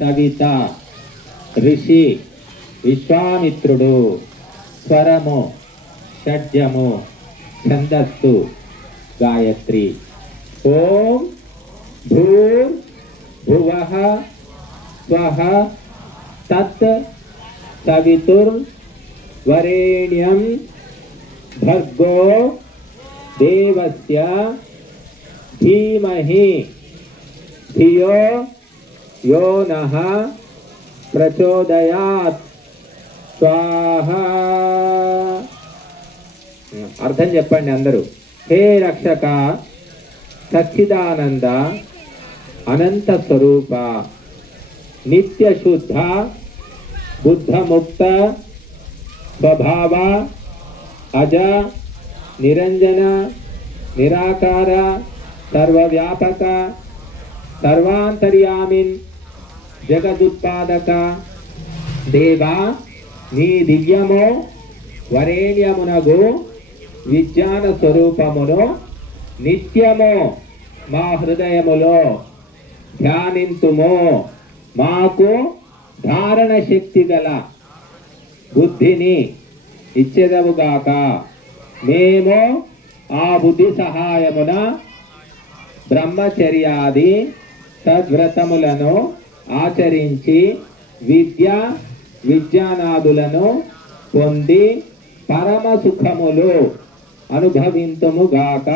సవిత ఋషి విశ్వామిత్రుడు స్వరము షడ్జము ఛందస్సు గాయత్రి. ఓం భూర్ భువః స్వః తత్ సవితుర్ వరేణ్యం భర్గో దేవస్య ధీమహి ధియో యో నః ప్రచోదయాత్ స్వాహా. అర్థం చెప్పండి అందరూ. హే రక్షక సచ్చిదానంద అనంత స్వరూప నిత్య శుద్ధ బుద్ధముక్త స్వభావ అజ నిరంజన నిరాకార సర్వవ్యాపక సర్వాంతర్యామిన్ జగదుత్పాదక దేవా నీ దివ్యము వరేణ్యమునగు విజ్ఞాన స్వరూపమును నిత్యము మా హృదయములో ధ్యానింతుము. మాకు ధారణ శక్తి గల బుద్ధిని ఇచ్చెదవుగాక. మేము ఆ బుద్ధి సహాయమున బ్రహ్మచర్యాది సద్వ్రతములను ఆచరించి విజ్ఞానాదులను పొంది పరమ సుఖములు అనుభవింతుముగాక.